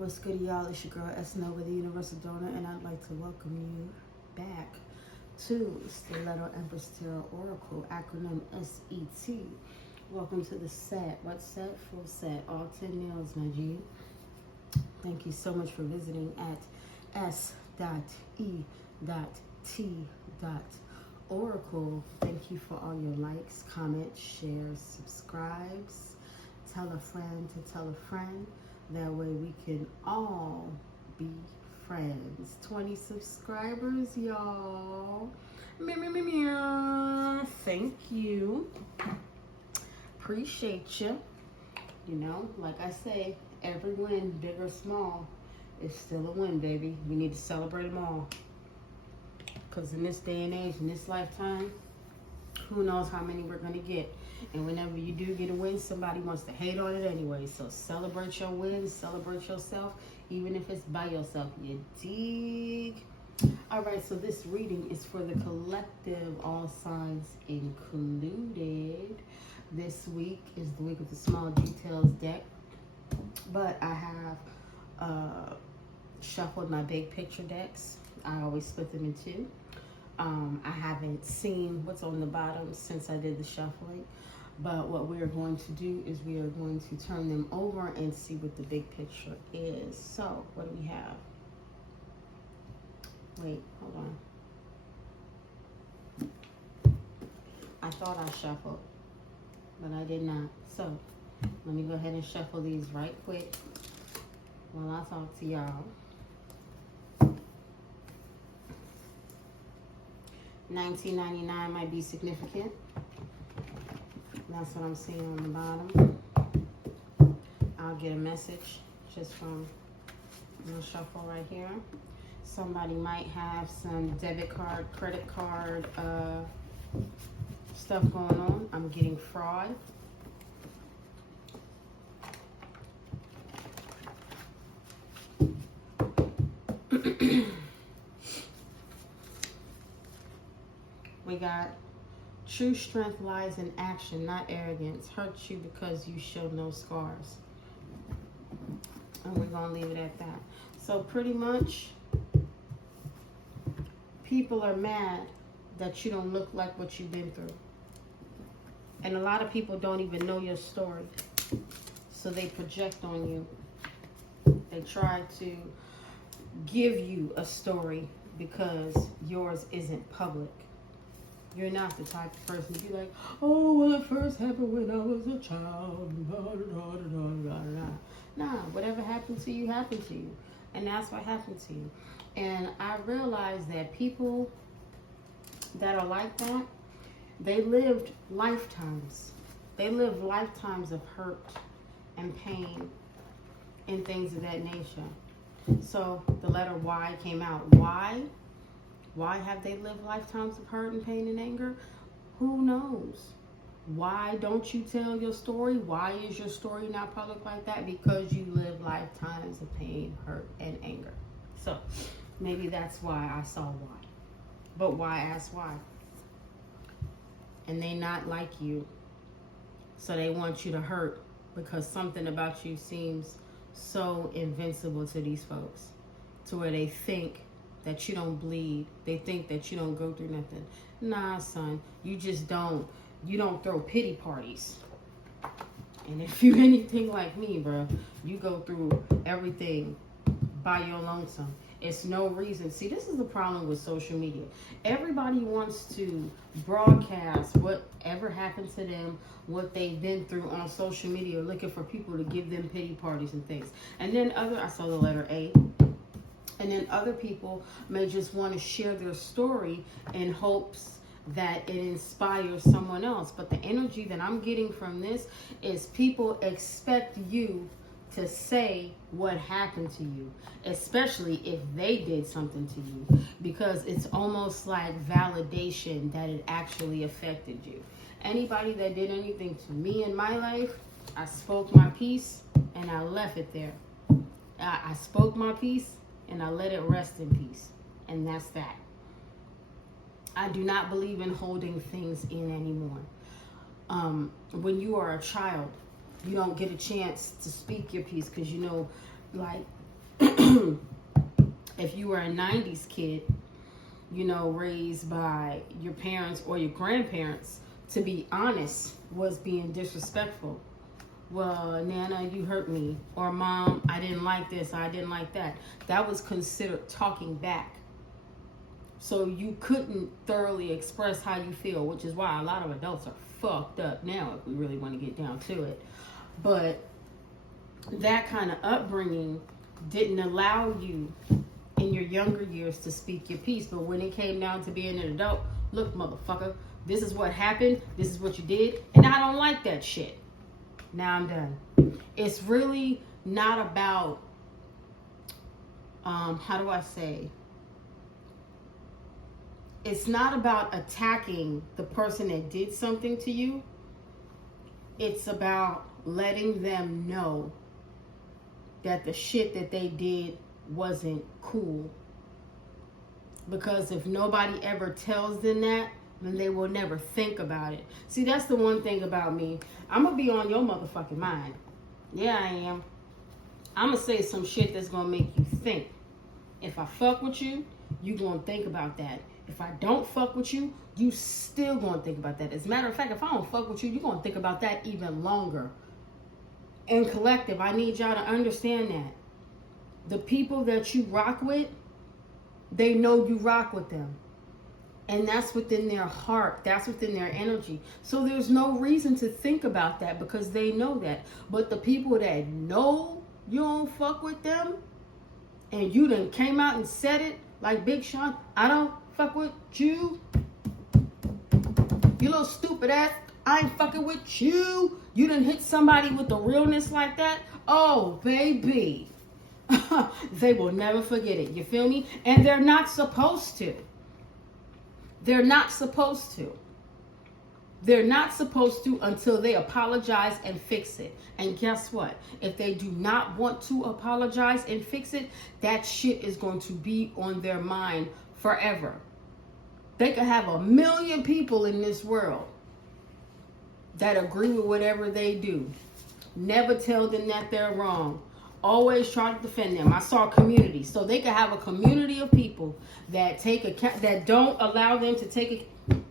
What's good, y'all? It's your girl S.E.T.ORACLE, the Universal Donor, and I'd like to welcome you back to Stiletto Empress Tarot Oracle, acronym S.E.T. Welcome to the set. What set? Full set. All 10 nails, my G. Thank you so much for visiting at S.E.T.Oracle. Thank you for all your likes, comments, shares, subscribes. Tell a friend to tell a friend. That way we can all be friends. 20 subscribers, y'all. Thank you. Appreciate you. You know, like I say, every win, big or small, is still a win, baby. We need to celebrate them all. Because in this day and age, in this lifetime, who knows how many we're going to get. And whenever you do get a win, somebody wants to hate on it anyway. So celebrate your wins, celebrate yourself, even if it's by yourself. You dig? All right, so this reading is for the collective, all signs included. This week is the week of the small details deck. But I have shuffled my big picture decks. I always split them in two. I haven't seen what's on the bottom since I did the shuffling. But what we are going to do is we are going to turn them over and see what the big picture is. So, what do we have? Wait, hold on. I thought I shuffled, but I did not. So, let me go ahead and shuffle these right quick while I talk to y'all. $19.99 might be significant. That's what I'm seeing on the bottom. I'll get a message just from the shuffle right here. Somebody might have some debit card, credit card stuff going on. I'm getting fraud. We got true strength lies in action, not arrogance. Hurts you because you show no scars. And we're going to leave it at that. So pretty much, people are mad that you don't look like what you've been through. And a lot of people don't even know your story. So they project on you. They try to give you a story because yours isn't public. You're not the type of person to be like, oh, well, it first happened when I was a child. Nah, whatever happened to you, happened to you. And that's what happened to you. And I realized that people that are like that, they lived lifetimes. They lived lifetimes of hurt and pain and things of that nature. So the letter Y came out. Why? Why have they lived lifetimes of hurt and pain and anger? Who knows? Why don't you tell your story? Why is your story not public like that? Because you live lifetimes of pain, hurt, and anger. So maybe that's why I saw why. But why ask why? And they not like you. So they want you to hurt because something about you seems so invincible to these folks. To where they think that you don't bleed. They think that you don't go through nothing. Nah, son, you just don't. You don't throw pity parties. And if you're anything like me, bro, you go through everything by your lonesome. It's no reason. See, this is the problem with social media. Everybody wants to broadcast whatever happened to them, what they've been through on social media, looking for people to give them pity parties and things. And then I saw the letter A. And then other people may just want to share their story in hopes that it inspires someone else. But the energy that I'm getting from this is people expect you to say what happened to you, especially if they did something to you, because it's almost like validation that it actually affected you. Anybody that did anything to me in my life, I spoke my piece and I left it there. I spoke my piece and I let it rest in peace. And that's that. I do not believe in holding things in anymore. When you are a child, you don't get a chance to speak your piece because you know, like, if you were a 90s kid, you know, raised by your parents or your grandparents, to be honest, was being disrespectful. Well, Nana, you hurt me. Or Mom, I didn't like this, I didn't like that. That was considered talking back. So you couldn't thoroughly express how you feel, which is why a lot of adults are fucked up now, if we really want to get down to it. But that kind of upbringing didn't allow you in your younger years to speak your piece. But when it came down to being an adult, look, motherfucker, this is what happened, this is what you did, and I don't like that shit. Now I'm done. It's really not about, how do I say? It's not about attacking the person that did something to you. It's about letting them know that the shit that they did wasn't cool. Because if nobody ever tells them that, then they will never think about it. See, that's the one thing about me. I'm going to be on your motherfucking mind. Yeah, I am. I'm going to say some shit that's going to make you think. If I fuck with you, you going to think about that. If I don't fuck with you, you still going to think about that. As a matter of fact, if I don't fuck with you, you're going to think about that even longer. And collective, I need y'all to understand that. The people that you rock with, they know you rock with them. And that's within their heart. That's within their energy. So there's no reason to think about that because they know that. But the people that know you don't fuck with them, and you done came out and said it, like Big Sean, I don't fuck with you. You little stupid ass, I ain't fucking with you. You done hit somebody with the realness like that. Oh, baby. They will never forget it. You feel me? And they're not supposed to. They're not supposed to. They're not supposed to until they apologize and fix it. And guess what? If they do not want to apologize and fix it, that shit is going to be on their mind forever. They could have 1 million people in this world that agree with whatever they do. Never tell them that they're wrong. Always try to defend them. I saw community. So they could have a community of people that that don't allow them to take it. It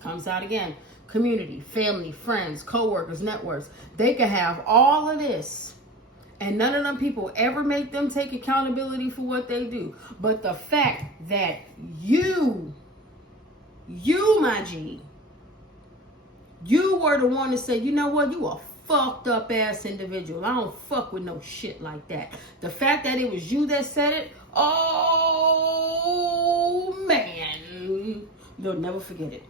comes out again. Community, family, friends, co-workers, networks. They could have all of this. And none of them people ever make them take accountability for what they do. But the fact that you, my G, you were the one to say, you know what, you a fucked up ass individual. I don't fuck with no shit like that. The fact that it was you that said it, oh man, they'll never forget it.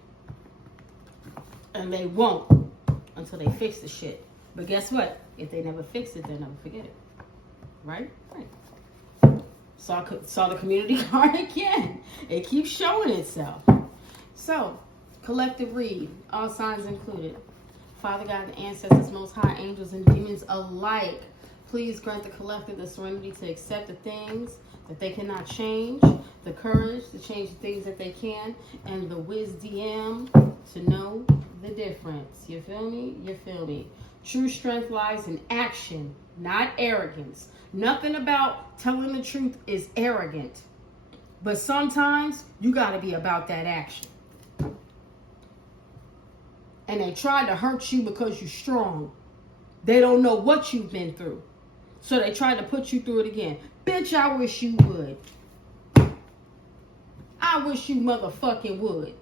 And they won't until they fix the shit. But guess what? If they never fix it, they'll never forget it. Right? Right. Saw the community card again. It keeps showing itself. So, collective read, all signs included. Father God, the ancestors, most high, angels, and demons alike, please grant the collective the serenity to accept the things that they cannot change, the courage to change the things that they can, and the wisdom to know the difference. You feel me? You feel me? True strength lies in action, not arrogance. Nothing about telling the truth is arrogant. But sometimes you got to be about that action. And they try to hurt you because you're strong. They don't know what you've been through. So they try to put you through it again. Bitch, I wish you would. I wish you motherfucking would.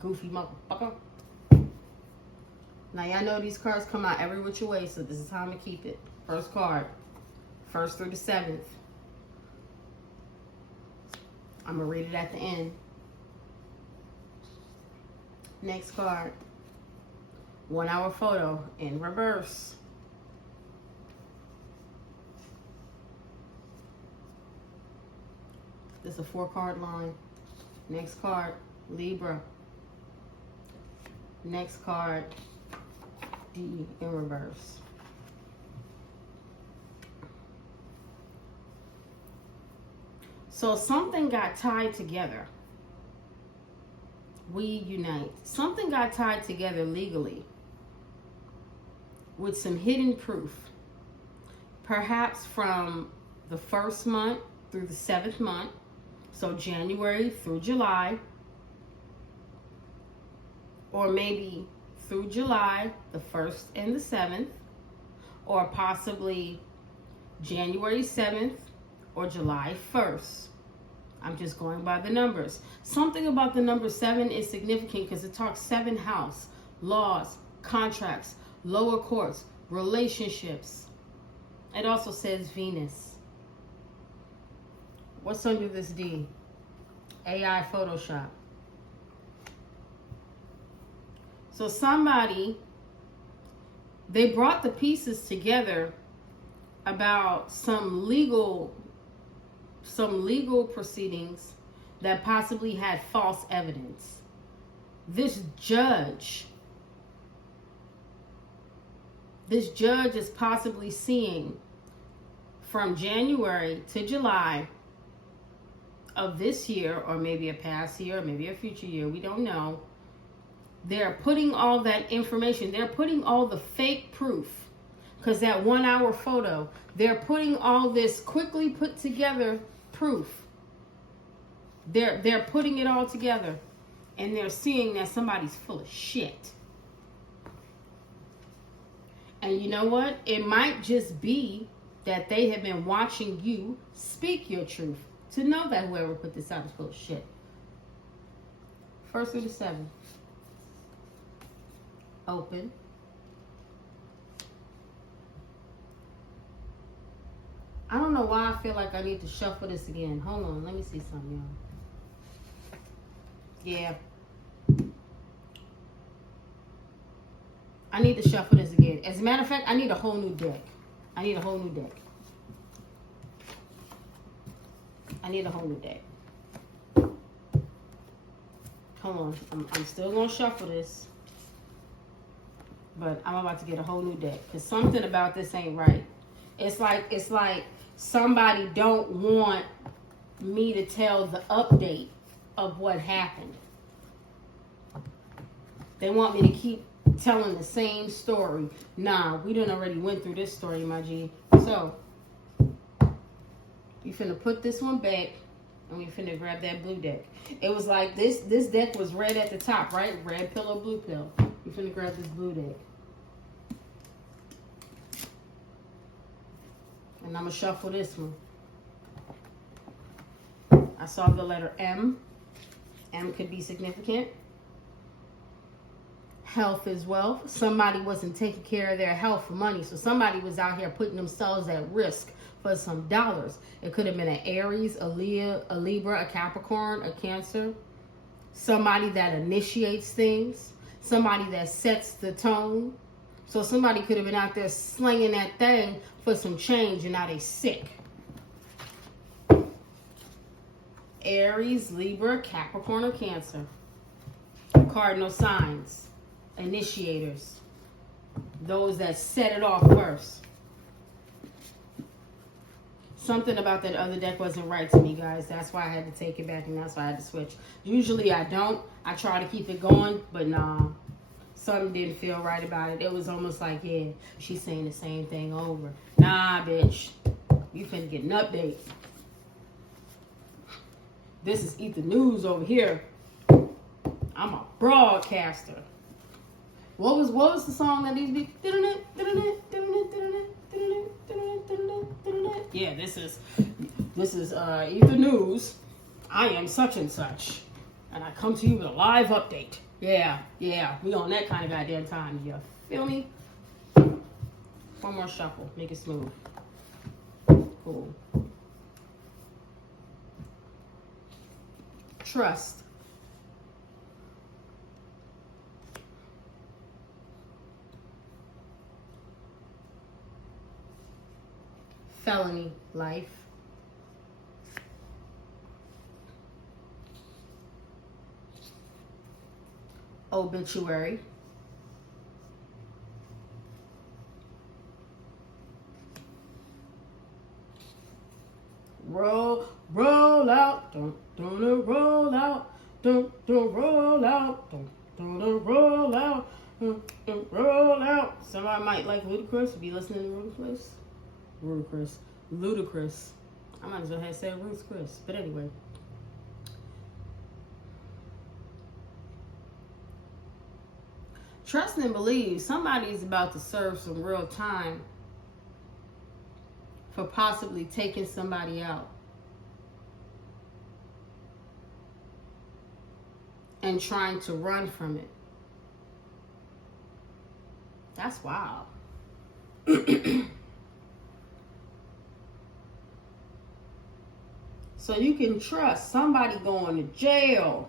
Goofy motherfucker. Now y'all know these cards come out every which way, so this is how I'm going to keep it. First card. 1st through the 7th. I'm going to read it at the end. Next card. 1 hour photo in reverse. This is a 4-card line. Next card, Libra. Next card, D in reverse. So something got tied together. We unite. Something got tied together legally with some hidden proof. Perhaps from the first month through the 7th month. So January through July. Or maybe through July, the 1st and the 7th. Or possibly January 7th or July 1st. I'm just going by the numbers. Something about the number 7 is significant because it talks 7th house, laws, contracts, lower courts, relationships. It also says Venus. What's under this D? AI Photoshop. So somebody, they brought the pieces together about some legal proceedings that possibly had false evidence. This judge is possibly seeing from January to July of this year, or maybe a past year, or maybe a future year, we don't know. They're putting all that information, they're putting all the fake proof, because that 1 hour photo, they're putting all this quickly put together proof. They're putting it all together, and they're seeing that somebody's full of shit. And you know what? It might just be that they have been watching you speak your truth to know that whoever put this out is full of shit. 1st through the 7th. Open. I don't know why I feel like I need to shuffle this again. Hold on, let me see something, y'all. Yeah. I need to shuffle this again. As a matter of fact, I need a whole new deck. I need a whole new deck. Hold on. I'm still going to shuffle this. But I'm about to get a whole new deck. Because something about this ain't right. It's like somebody don't want me to tell the update of what happened. They want me to keep telling the same story. Nah, we done already went through this story, my G. So, you finna put this one back, and we finna grab that blue deck. It was like this deck was red at the top, right? Red pillow, blue pill. You finna grab this blue deck. And I'm gonna shuffle this one. I saw the letter M. M could be significant. Health as well. Somebody wasn't taking care of their health for money. So somebody was out here putting themselves at risk for some dollars. It could have been an Aries, a Leo, a Libra, a Capricorn, a Cancer. Somebody that initiates things. Somebody that sets the tone. So somebody could have been out there slinging that thing for some change, and now they sick. Aries, Libra, Capricorn, or Cancer. Cardinal signs. Initiators. Those that set it off first. Something about that other deck wasn't right to me, guys. That's why I had to take it back, and that's why I had to switch. Usually I don't. I try to keep it going, but nah. Something didn't feel right about it. It was almost like, yeah, she's saying the same thing over. Nah, bitch. You finna get an update. This is Eat the News over here. I'm a broadcaster. What was the song that these be? Yeah, this is Eat the News. I am such and such, and I come to you with a live update. Yeah, we on that kind of goddamn time. You feel me? One more shuffle, make it smooth. Cool. Trust. Felony life. Obituary. Roll out, don't roll out, don't roll out, don't roll out, don't roll out. Somebody might like Ludacris, be listening to Ludacris. I might as well have said Ruth's Chris. But anyway. Trust and believe somebody's about to serve some real time for possibly taking somebody out and trying to run from it. That's wild. So you can trust somebody going to jail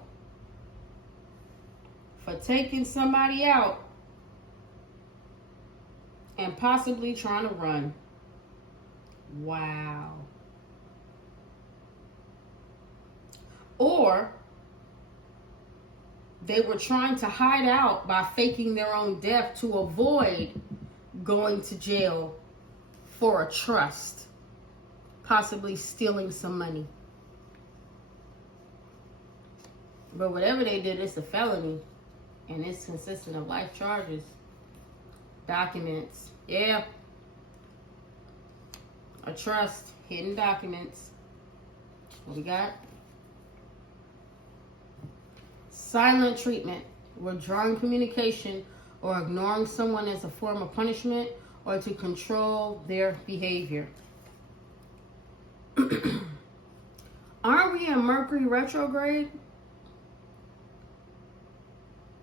for taking somebody out and possibly trying to run. Wow. Or they were trying to hide out by faking their own death to avoid going to jail for a trust, possibly stealing some money. But whatever they did, it's a felony, and it's consistent of life charges. Documents. Yeah. A trust. Hidden documents. What we got? Silent treatment. Withdrawing communication or ignoring someone as a form of punishment or to control their behavior. Aren't we in Mercury retrograde?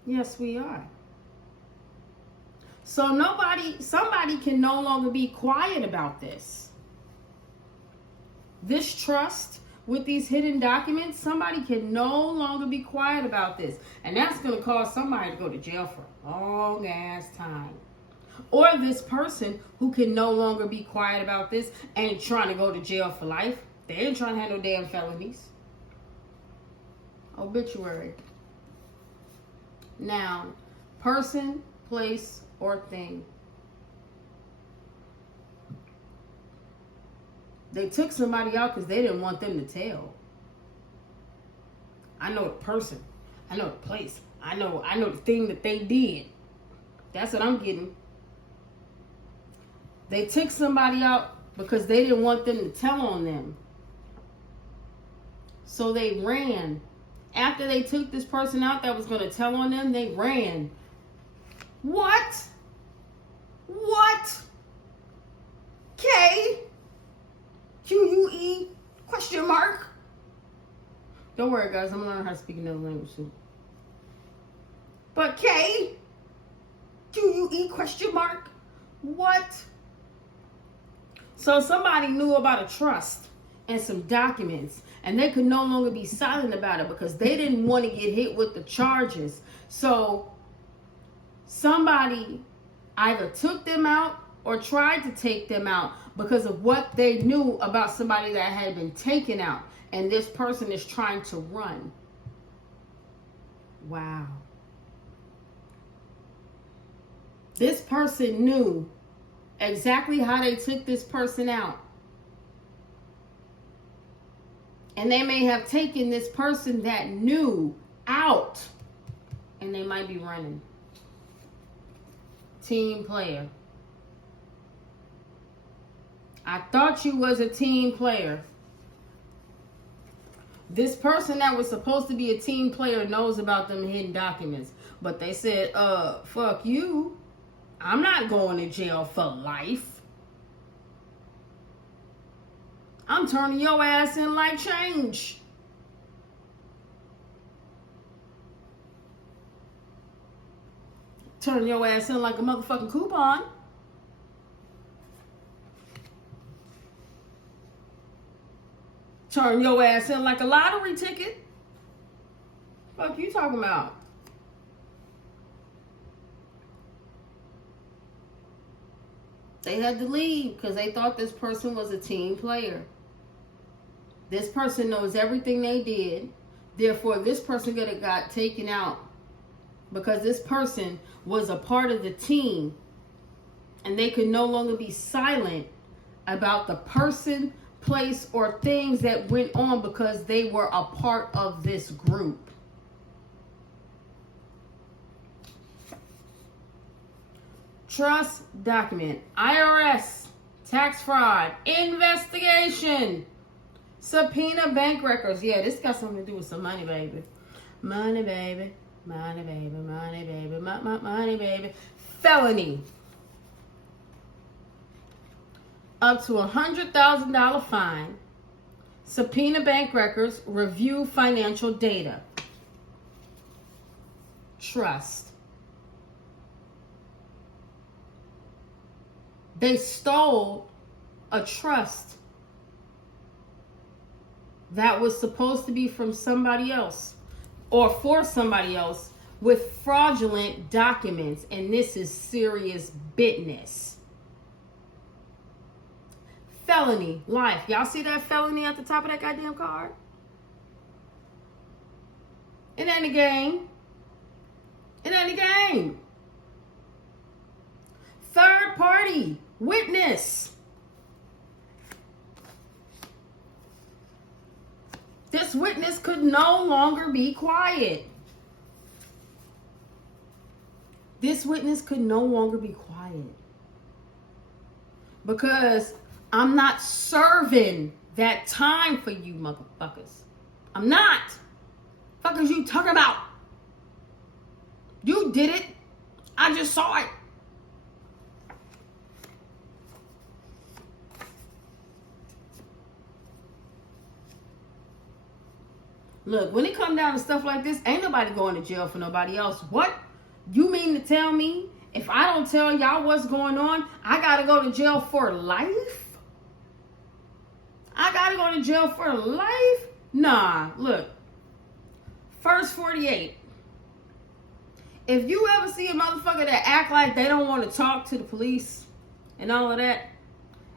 Yes, we are. So somebody can no longer be quiet about this. This trust with these hidden documents, somebody can no longer be quiet about this. And that's going to cause somebody to go to jail for a long ass time. Or this person who can no longer be quiet about this ain't trying to go to jail for life. They ain't trying to have no damn felonies. Obituary. Noun. Person, place, or thing. They took somebody out because they didn't want them to tell. I know the person. I know the place. I know the thing that they did. That's what I'm getting. They took somebody out because they didn't want them to tell on them. So they ran. After they took this person out that was going to tell on them, they ran. What? What? K? Q-U-E? Question mark? Don't worry, guys. I'm going to learn how to speak another language soon. But K? Q-U-E? Question mark? What? So somebody knew about a trust and some documents, and they could no longer be silent about it because they didn't want to get hit with the charges. So somebody either took them out or tried to take them out because of what they knew about somebody that had been taken out, and this person is trying to run. Wow. This person knew exactly how they took this person out. And they may have taken this person that knew out, and they might be running. Team player. I thought you was a team player. This person that was supposed to be a team player knows about them hidden documents. But they said, fuck you. I'm not going to jail for life. I'm turning your ass in like change. Turning your ass in like a motherfucking coupon. Turn your ass in like a lottery ticket. Fuck you talking about? They had to leave because they thought this person was a team player. This person knows everything they did. Therefore, this person could have got taken out because this person was a part of the team, and they could no longer be silent about the person, place, or things that went on because they were a part of this group. Trust document. IRS. Tax fraud. Investigation. Subpoena bank records. Yeah, this got something to do with some money, baby. Money, baby. Money, baby. Money, baby. Money, baby. Felony. Up to $100,000 fine. Subpoena bank records. Review financial data. Trust. They stole a trust that was supposed to be from somebody else or for somebody else with fraudulent documents, and this is serious business. Felony, life. Y'all see that felony at the top of that goddamn card? It ain't a game. It ain't a game. Third party, witness. This witness could no longer be quiet. This witness could no longer be quiet. Because I'm not serving that time for you motherfuckers. I'm not. Fuckers you talking about? You did it. I just saw it. Look, when it come down to stuff like this, ain't nobody going to jail for nobody else. What? You mean to tell me if I don't tell y'all what's going on, I got to go to jail for life? I got to go to jail for life? Nah, look. First 48. If you ever see a motherfucker that act like they don't want to talk to the police and all of that,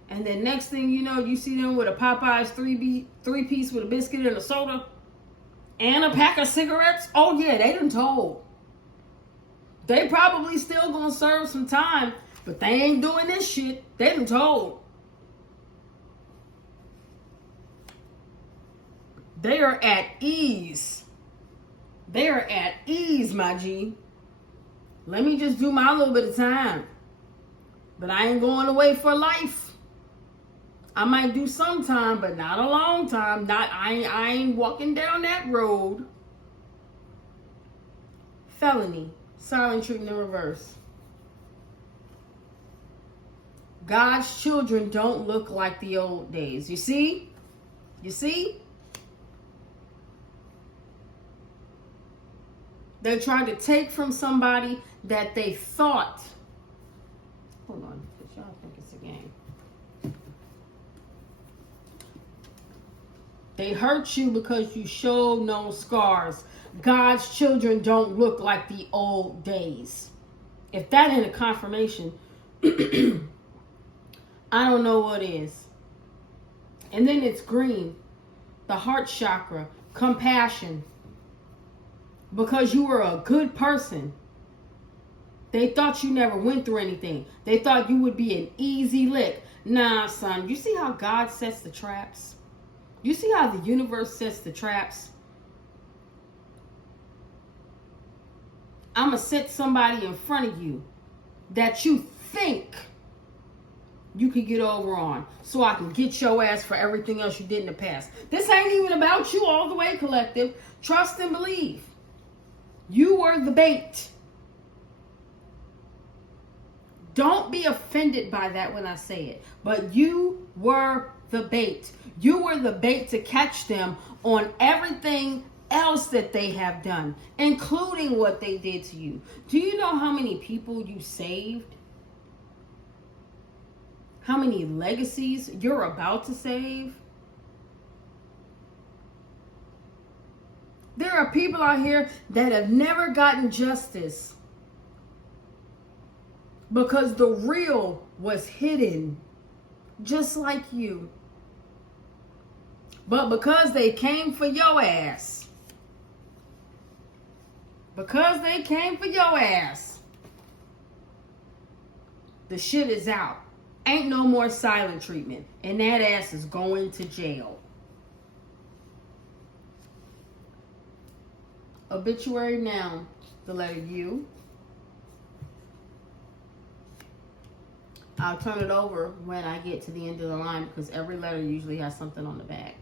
and then next thing you know, you see them with a Popeyes three-piece with a biscuit and a soda, and a pack of cigarettes, oh yeah, they done told. They probably still gonna serve some time, but they ain't doing this shit. They done told. They are at ease. They are at ease, my G. Let me just do my little bit of time. But I ain't going away for life. I might do some time, but not a long time. I ain't walking down that road. Felony. Silent treatment in reverse. God's children don't look like the old days. You see? You see? They tried to take from somebody that they thought. Hold on, because y'all think it's a game. They hurt you because you show no scars. God's children don't look like the old days. If that ain't a confirmation, I don't know what is. And then it's green. The heart chakra. Compassion. Because you were a good person. They thought you never went through anything. They thought you would be an easy lick. Nah, son. You see how God sets the traps? You see how the universe sets the traps? I'm going to set somebody in front of you that you think you could get over on, so I can get your ass for everything else you did in the past. This ain't even about you all the way, collective. Trust and believe. You were the bait. Don't be offended by that when I say it, but you were the bait. You were the bait to catch them on everything else that they have done, including what they did to you. Do you know how many people you saved? How many legacies you're about to save? There are people out here that have never gotten justice because the real was hidden, just like you. But because they came for your ass, the shit is out. Ain't no more silent treatment, and that ass is going to jail. Obituary noun, the letter U. I'll turn it over when I get to the end of the line because every letter usually has something on the back.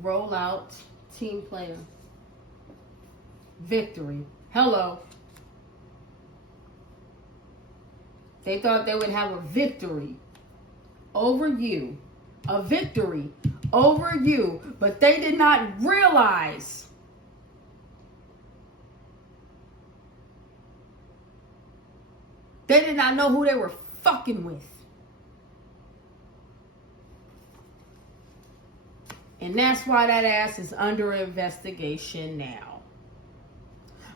Roll out. Team player. Victory. Hello. They thought they would have a victory over you. A victory over you. But they did not realize they did not know who they were fucking with. And that's why that ass is under investigation now.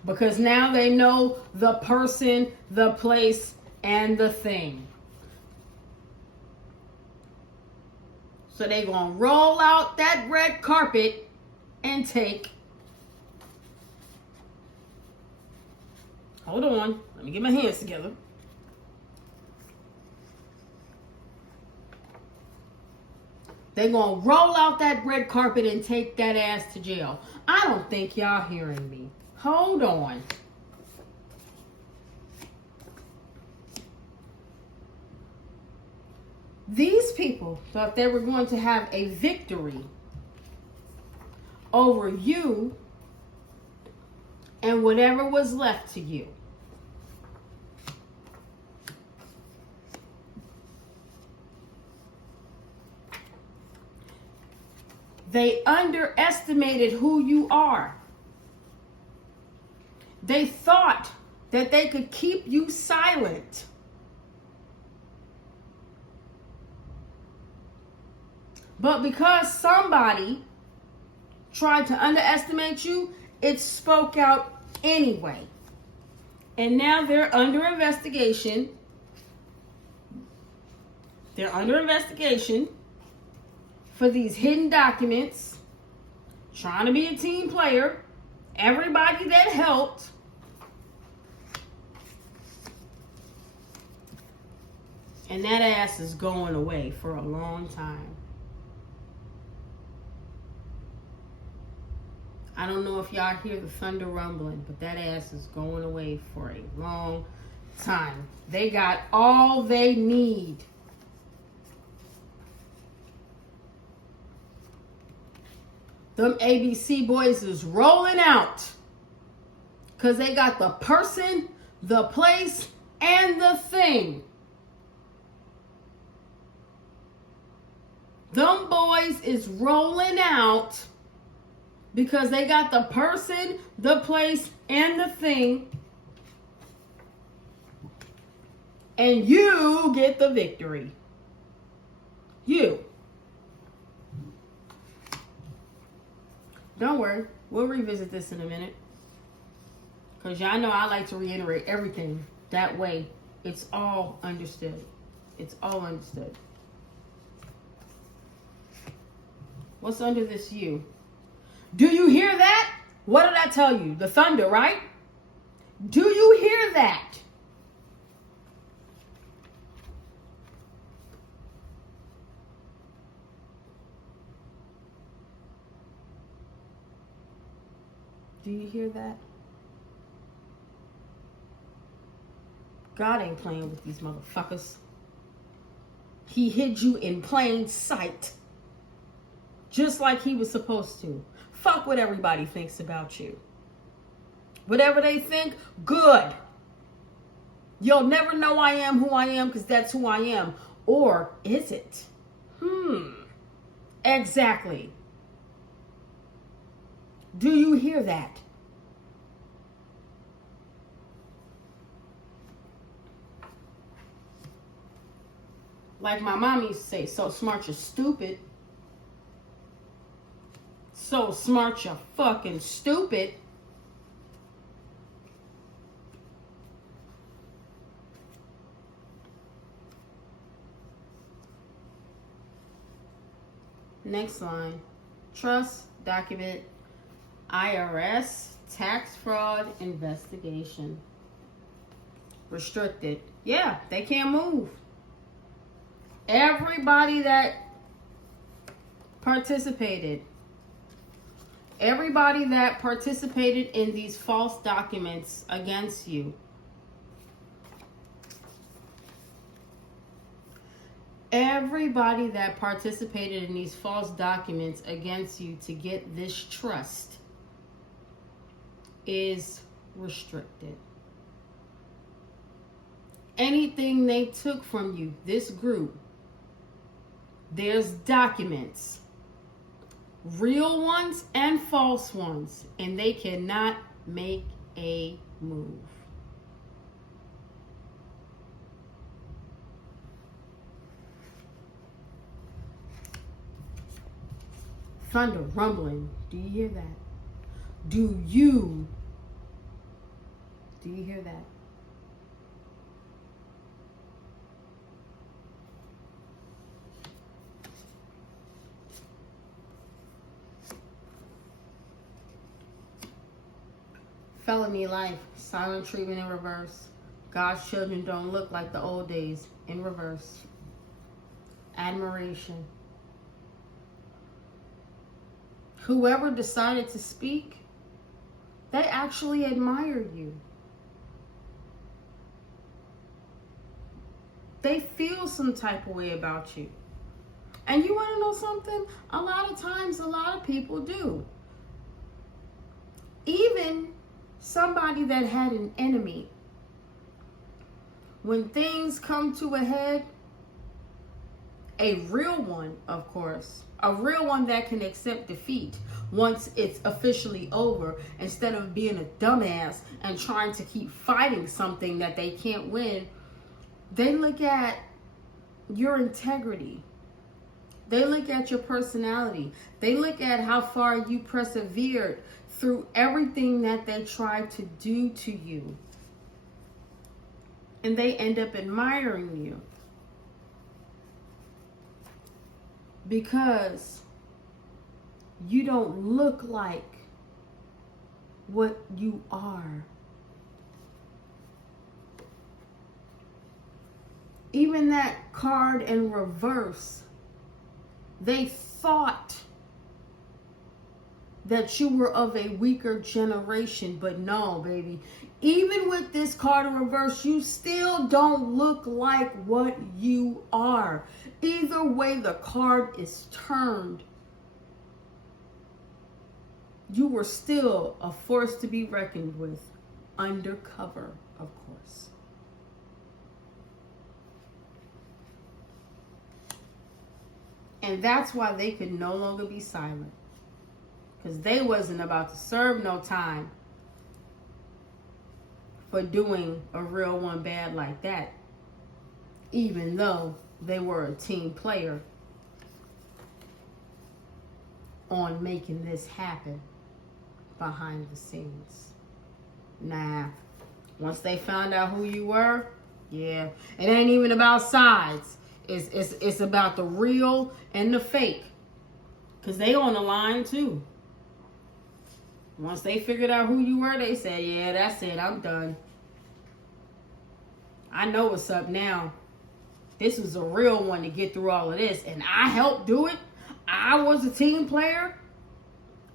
Because now they know the person, the place, and the thing. So they're going to roll out that red carpet and take. Hold on. Let me get my hands together. They're going to roll out that red carpet and take that ass to jail. I don't think y'all hearing me. Hold on. These people thought they were going to have a victory over you and whatever was left to you. They underestimated who you are. They thought that they could keep you silent. But because somebody tried to underestimate you, it spoke out anyway. And now they're under investigation. They're under investigation for these hidden documents, trying to be a team player, everybody that helped. And that ass is going away for a long time. I don't know if y'all hear the thunder rumbling, but that ass is going away for a long time. They got all they need. Them ABC boys is rolling out because they got the person, the place, and the thing. Them boys is rolling out because they got the person, the place, and the thing. And you get the victory. You. Don't worry. We'll revisit this in a minute. Because y'all know I like to reiterate everything. That way, it's all understood. It's all understood. What's under this you? Do you hear that? What did I tell you? The thunder, right? Do you hear that? Do you hear that? God ain't playing with these motherfuckers. He hid you in plain sight. Just like he was supposed to. Fuck what everybody thinks about you. Whatever they think, good. You'll never know I am who I am because that's who I am. Or is it? Exactly. Do you hear that? Like my mom used to say, so smart you're stupid. So smart you're fucking stupid. Next line. Trust document IRS tax fraud investigation. Restricted. Yeah, they can't move. Everybody that participated in these false documents against you, Everybody that participated in these false documents against you to get this trust is restricted. Anything they took from you, this group, there's documents, real ones and false ones, and they cannot make a move. Thunder rumbling. Do you hear that? Do you hear that? Felony life, silent treatment in reverse. God's children don't look like the old days in reverse. Admiration. Whoever decided to speak, they actually admire you. They feel some type of way about you. And you want to know something? A lot of times, a lot of people do. Even somebody that had an enemy, when things come to a head, a real one, of course, a real one that can accept defeat once it's officially over, instead of being a dumbass and trying to keep fighting something that they can't win, they look at your integrity. They look at your personality. They look at how far you persevered through everything that they tried to do to you. And they end up admiring you. Because you don't look like what you are. Even that card in reverse, they thought that you were of a weaker generation, but no, baby. Even with this card in reverse, you still don't look like what you are. Either way the card is turned, you were still a force to be reckoned with, undercover, of course. And that's why they could no longer be silent. Because they wasn't about to serve no time for doing a real one bad like that. Even though they were a team player on making this happen behind the scenes. Nah. Once they found out who you were, yeah. It ain't even about sides. It's about the real and the fake. Because they on the line too. Once they figured out who you were, they said, yeah, that's it. I'm done. I know what's up now. This was a real one to get through all of this. And I helped do it. I was a team player.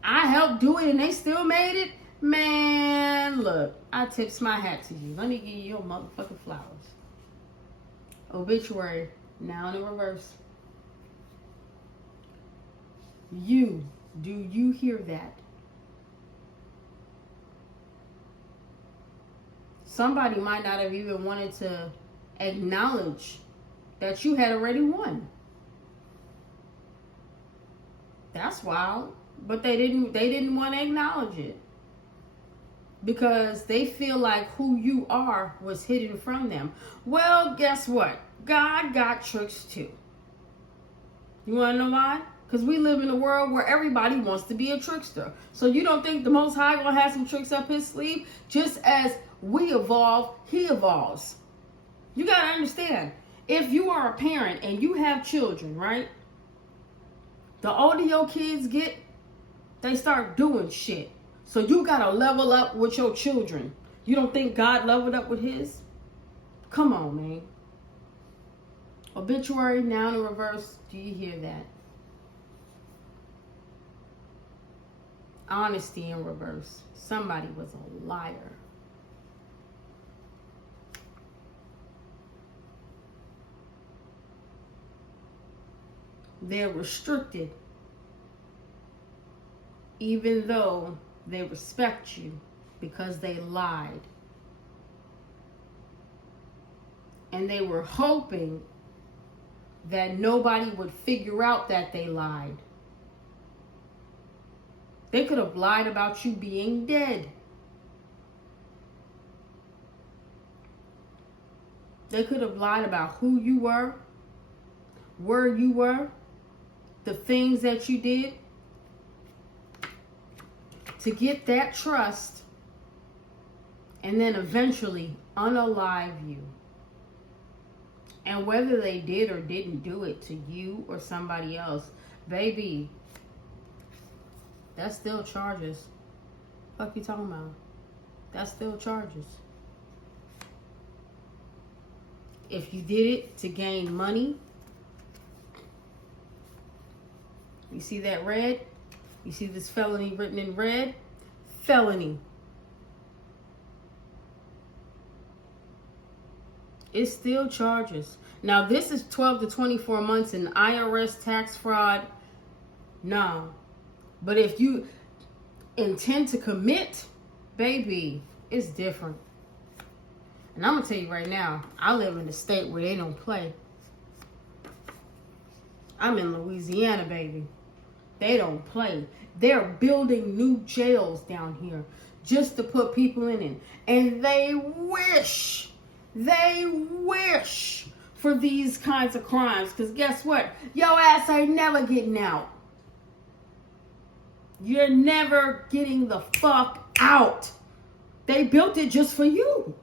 I helped do it and they still made it. Man, look, I tips my hat to you. Let me give you your motherfucking flowers. Obituary, now in reverse. Do you hear that? Somebody might not have even wanted to acknowledge that you had already won. That's wild. But they didn't want to acknowledge it. Because they feel like who you are was hidden from them. Well, guess what? God got tricks too. You want to know why? Because we live in a world where everybody wants to be a trickster. So you don't think the Most High gonna have some tricks up his sleeve? Just as we evolve, he evolves. You gotta understand, if you are a parent and you have children, right? The older your kids get, they start doing shit. So you gotta level up with your children. You don't think God leveled up with his? Come on, man. Obituary, now in reverse. Do you hear that? Honesty in reverse. Somebody was a liar. They're restricted, even though they respect you because they lied. And they were hoping that nobody would figure out that they lied. They could have lied about you being dead. They could have lied about who you were, where you were, the things that you did to get that trust, and then eventually unalive you. And whether they did or didn't do it to you or somebody else, baby, that's still charges. Fuck you talking about? That's still charges. If you did it to gain money, you see that red? You see this felony written in red? Felony. It's still charges. Now, this is 12 to 24 months in IRS tax fraud. No. But if you intend to commit, baby, it's different. And I'm going to tell you right now, I live in a state where they don't play. I'm in Louisiana, baby. They don't play. They're building new jails down here just to put people in it. And they wish for these kinds of crimes. Because guess what? Your ass ain't never getting out. You're never getting the fuck out. They built it just for you.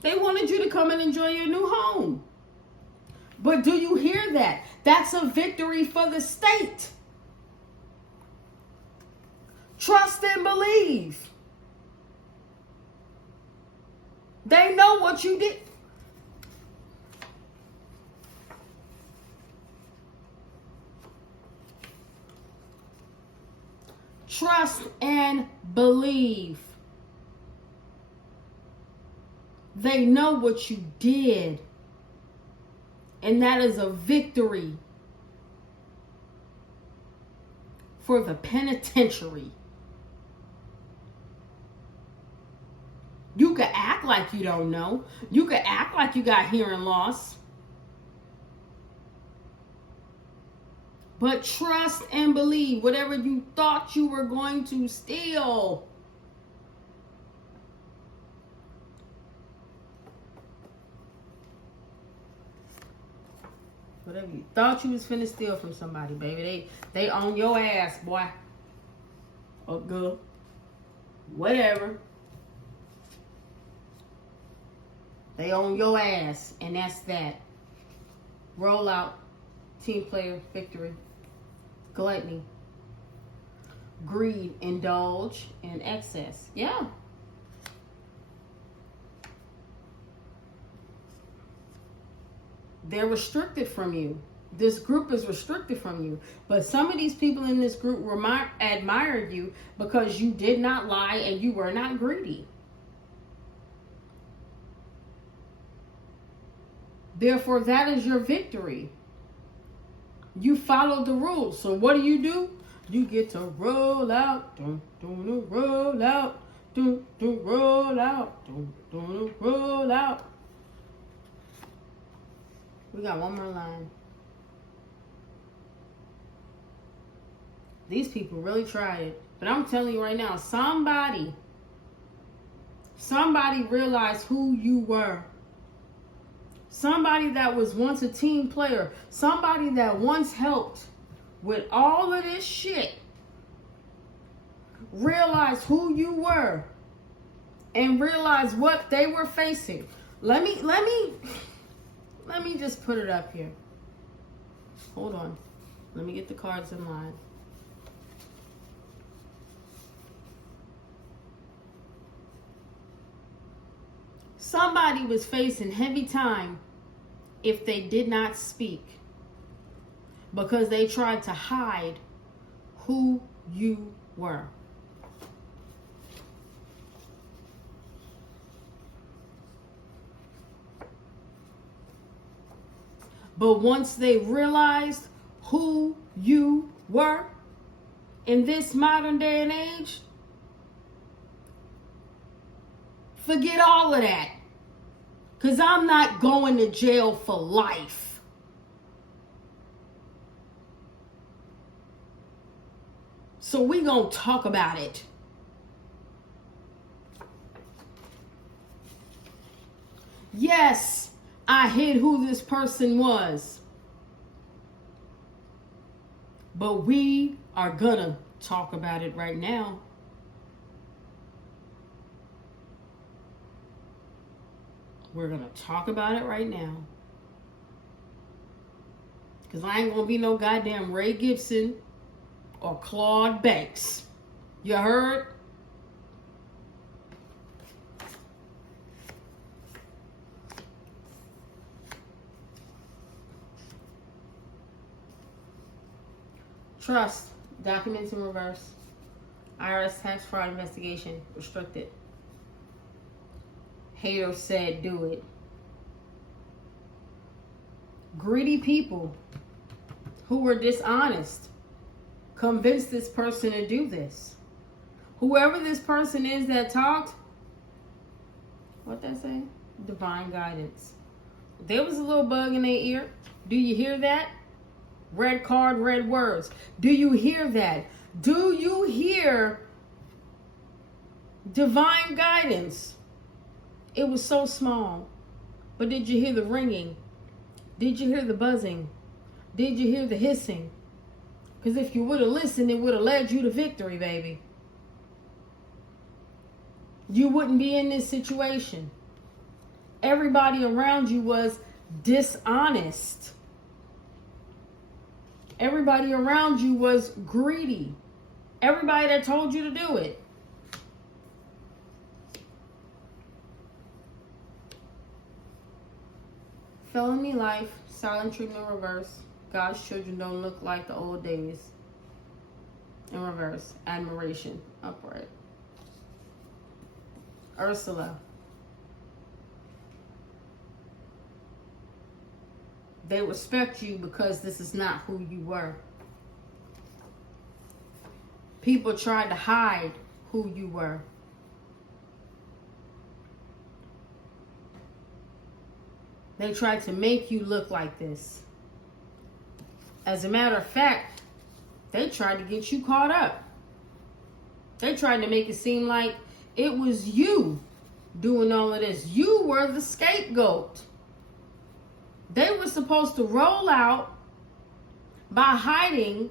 They wanted you to come and enjoy your new home. But do you hear that? That's a victory for the state. Trust and believe. They know what you did. Trust and believe. They know what you did. And that is a victory for the penitentiary. You can act like you don't know. You can act like you got hearing loss. But trust and believe whatever you thought you were going to steal. Whatever you thought you was finna steal from somebody, baby. They on your ass, boy. Or girl. Whatever. They on your ass. And that's that. Roll out. Team player victory. Gluttony. Greed. Indulge. And excess. Yeah. They're restricted from you. This group is restricted from you. But some of these people in this group admired you because you did not lie and you were not greedy. Therefore, that is your victory. You followed the rules. So what do? You get to roll out. Dun, dun, roll out. Dun, dun, roll out. Dun, dun, roll out. We got one more line. These people really tried it. But I'm telling you right now, somebody realized who you were. Somebody that was once a team player. Somebody that once helped with all of this shit. Realized who you were. And realized what they were facing. Let me just put it up here. Hold on. Let me get the cards in line. Somebody was facing heavy time if they did not speak because they tried to hide who you were. But once they realized who you were in this modern day and age, forget all of that. Because I'm not going to jail for life. So we gonna talk about it. Yes, I hid who this person was. But we are gonna talk about it right now. We're gonna talk about it right now. Because I ain't gonna be no goddamn Ray Gibson or Claude Banks. You heard? Trust. Documents in reverse. IRS tax fraud investigation. Restricted. Hater said do it. Greedy people who were dishonest convinced this person to do this. Whoever this person is that talked, what that say? Divine guidance. There was a little bug in their ear. Do you hear that? Red card, red words. Do you hear that? Do you hear divine guidance? It was so small. But did you hear the ringing? Did you hear the buzzing? Did you hear the hissing? Because if you would have listened, it would have led you to victory, baby. You wouldn't be in this situation. Everybody around you was dishonest. Everybody around you was greedy. Everybody that told you to do it. Felony life, silent treatment reverse. God's children don't look like the old days. In reverse, admiration, upright. Ursula. They respect you because this is not who you were. People tried to hide who you were. They tried to make you look like this. As a matter of fact, they tried to get you caught up. They tried to make it seem like it was you doing all of this. You were the scapegoat. They were supposed to roll out by hiding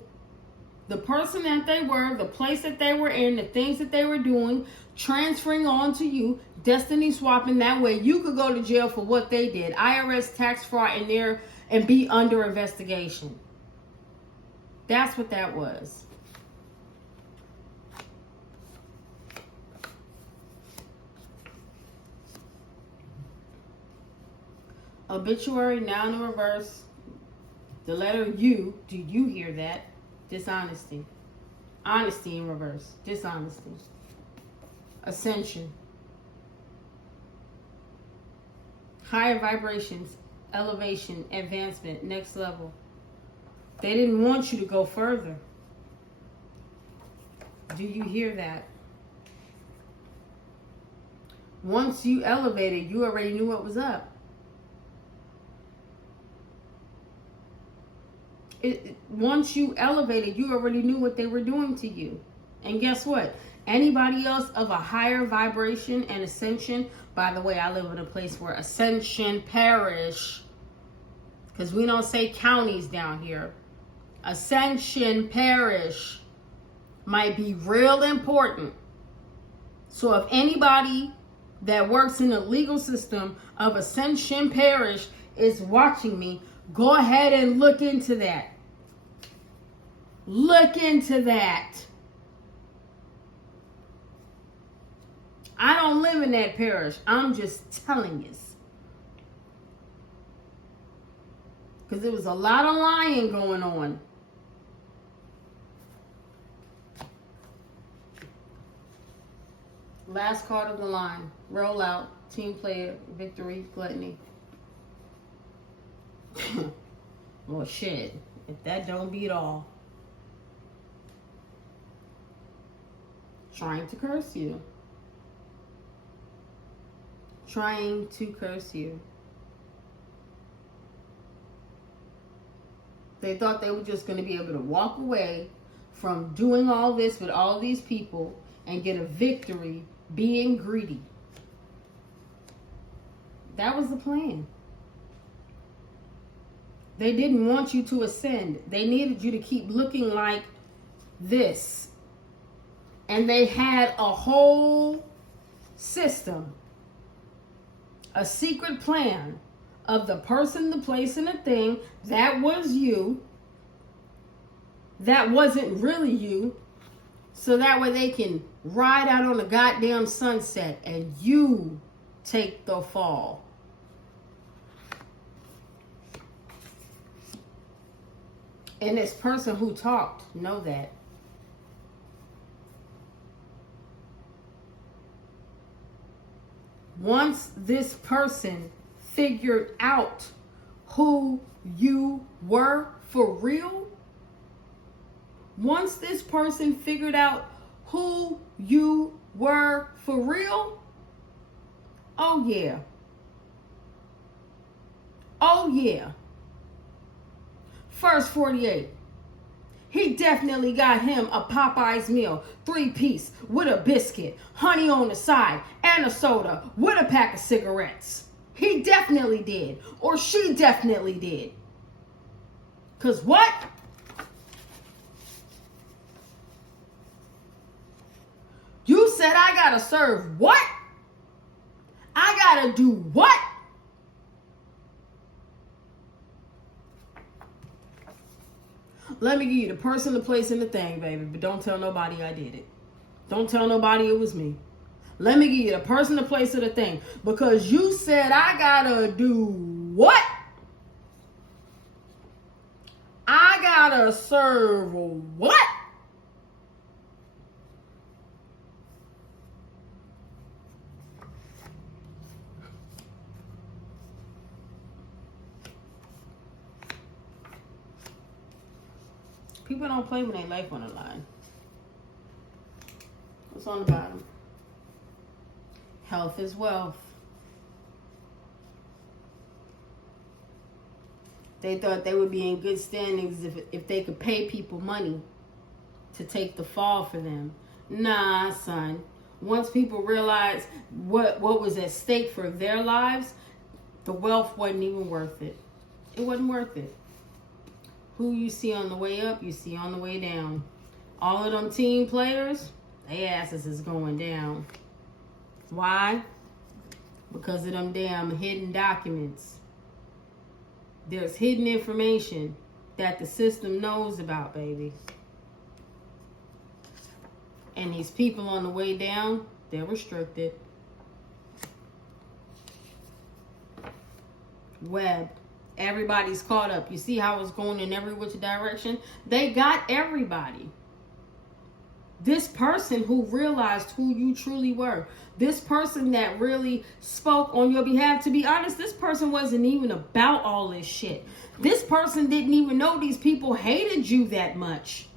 the person that they were, the place that they were in, the things that they were doing, transferring on to you, destiny swapping. That way you could go to jail for what they did. IRS tax fraud in there and be under investigation. That's what that was. Obituary, noun in reverse. The letter U, do you hear that? Dishonesty. Honesty in reverse. Dishonesty. Ascension. Higher vibrations, elevation, advancement, next level. They didn't want you to go further. Do you hear that? Once you elevated, you already knew what was up. Once you elevated, you already knew what they were doing to you. And guess what? Anybody else of a higher vibration and ascension, by the way, I live in a place where Ascension Parish, because we don't say counties down here. Ascension Parish might be real important. So if anybody that works in the legal system of Ascension Parish is watching me, go ahead and look into that. Look into that. I don't live in that parish. I'm just telling you. Because there was a lot of lying going on. Last card of the line. Roll out. Team player. Victory. Gluttony. Well, shit, if that don't beat all. Trying to curse you. Trying to curse you. They thought they were just going to be able to walk away from doing all this with all these people and get a victory being greedy. That was the plan. They didn't want you to ascend. They needed you to keep looking like this. And they had a whole system, a secret plan of the person, the place, and the thing that was you, that wasn't really you, so that way they can ride out on the goddamn sunset and you take the fall. And this person who talked know that. Once this person figured out who you were for real, once this person figured out who you were for real, oh yeah. Oh yeah. First 48. He definitely got him a Popeye's meal, 3-piece with a biscuit, honey on the side, and a soda with a pack of cigarettes. He definitely did. Or she definitely did. Because what? You said I gotta serve what? I gotta do what? Let me give you the person, the place, and the thing, baby. But don't tell nobody I did it. Don't tell nobody it was me. Let me give you the person, the place, and the thing. Because you said I gotta do what? I gotta serve what? People don't play when they life on the line. What's on the bottom? Health is wealth. They thought they would be in good standings if they could pay people money to take the fall for them. Nah, son. Once people realized what was at stake for their lives, the wealth wasn't even worth it. It wasn't worth it. Who you see on the way up, you see on the way down. All of them team players, their asses is going down. Why? Because of them damn hidden documents. There's hidden information that the system knows about, baby. And these people on the way down, they're restricted. Web. Everybody's caught up. You see how it's going in every which direction? They got everybody. This person who realized who you truly were. This person that really spoke on your behalf. To be honest, this person wasn't even about all this shit. This person didn't even know these people hated you that much.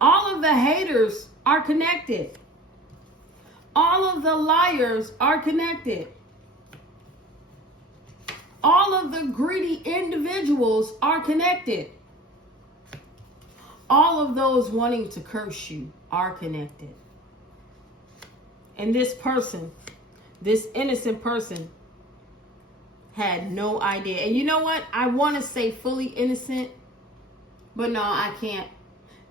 All of the haters are connected. All of the liars are connected. All of the greedy individuals are connected. All of those wanting to curse you are connected. And this person, this innocent person, had no idea. And you know what? I want to say fully innocent, but no, I can't.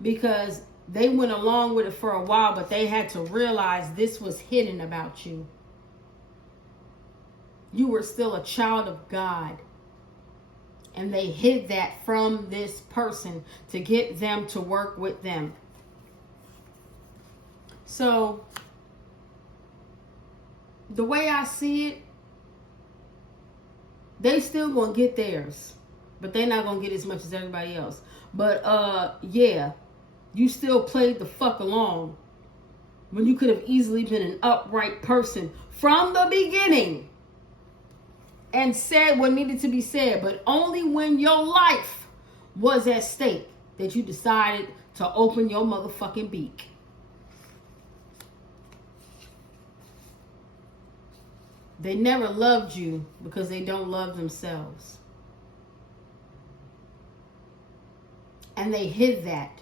Because they went along with it for a while, but they had to realize this was hidden about you. You were still a child of God. And they hid that from this person to get them to work with them. So, the way I see it, they still gonna get theirs. But they're not gonna get as much as everybody else. But, yeah, you still played the fuck along when you could have easily been an upright person from the beginning. and said what needed to be said, but only when your life was at stake that you decided to open your motherfucking beak. They never loved you because they don't love themselves. And they hid that.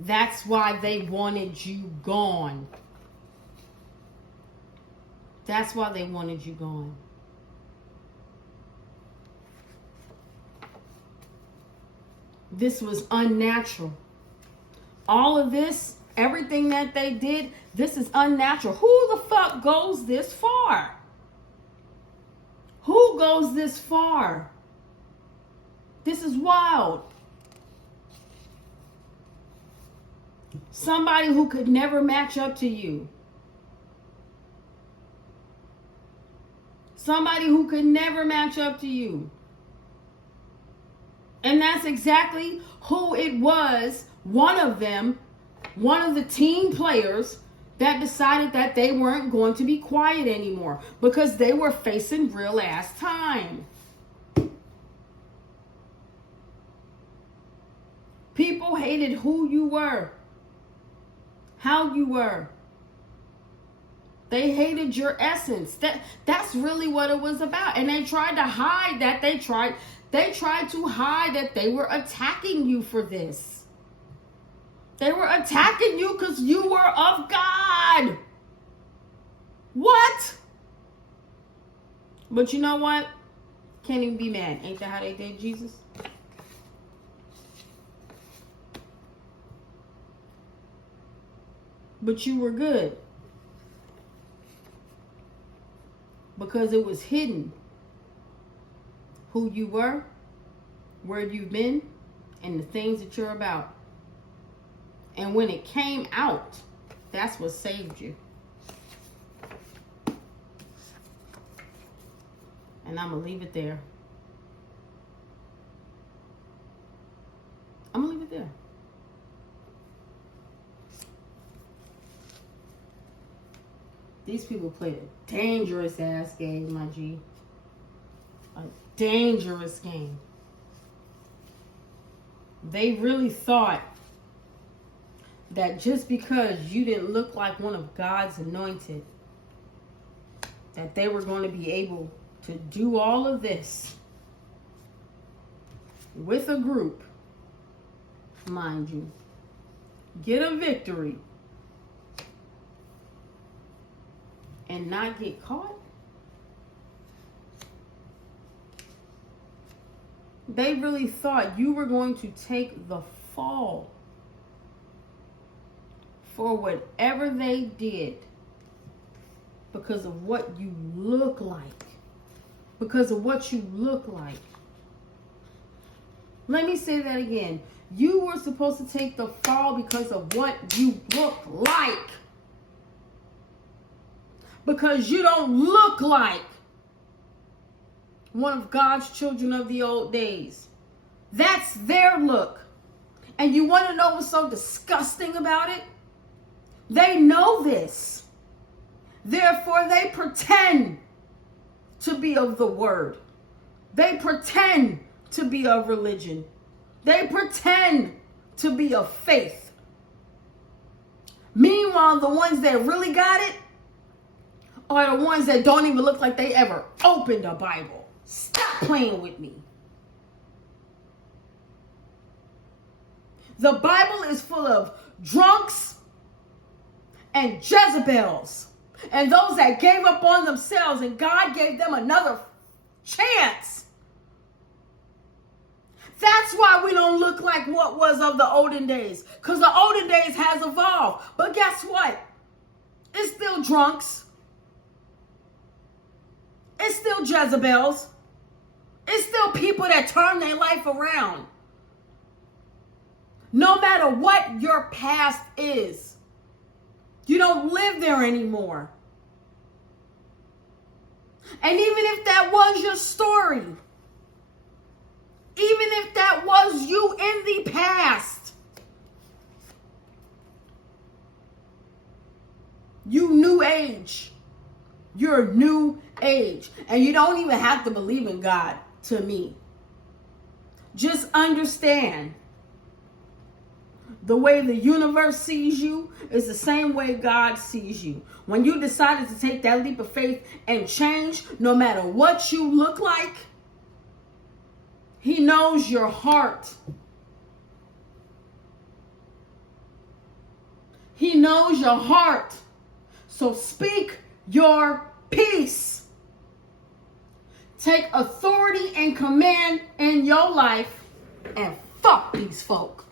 That's why they wanted you gone. That's why they wanted you gone. This was unnatural. All of this, everything that they did, this is unnatural. Who the fuck goes this far? Who goes this far? This is wild. Somebody who could never match up to you. Somebody who could never match up to you. And that's exactly who it was. One of them, one of the team players that decided that they weren't going to be quiet anymore because they were facing real ass time. People hated who you were, how you were. They hated your essence. That's really what it was about. And they tried to hide that. They tried to hide that they were attacking you for this. They were attacking you because you were of God. What? But you know what? Can't even be mad. Ain't that how they did Jesus? But you were good. Because it was hidden who you were, where you've been, and the things that you're about. And when it came out, that's what saved you. And I'm going to leave it there. I'm going to leave it there. These people played a dangerous ass game, my G. A dangerous game. They really thought that just because you didn't look like one of God's anointed, that they were going to be able to do all of this with a group, mind you, get a victory, and not get caught. They really thought you were going to take the fall for whatever they did because of what you look like. Because of what you look like. Let me say that again. You were supposed to take the fall because of what you look like. Because you don't look like one of God's children of the old days. That's their look. And you want to know what's so disgusting about it? They know this. Therefore, they pretend to be of the word. They pretend to be of religion. They pretend to be of faith. Meanwhile, the ones that really got it are the ones that don't even look like they ever opened a Bible. Stop playing with me. The Bible is full of drunks and Jezebels and those that gave up on themselves and God gave them another chance. That's why we don't look like what was of the olden days, because the olden days has evolved. But guess what? It's still drunks. It's still Jezebels. It's still people that turn their life around. No matter what your past is, you don't live there anymore. And even if that was your story, even if that was you in the past, you new age, You're new age. And you don't even have to believe in God to me. Just understand the way the universe sees you is the same way God sees you. When you decided to take that leap of faith and change, no matter what you look like, He knows your heart. He knows your heart. So speak your peace. Take authority and command in your life and fuck these folk.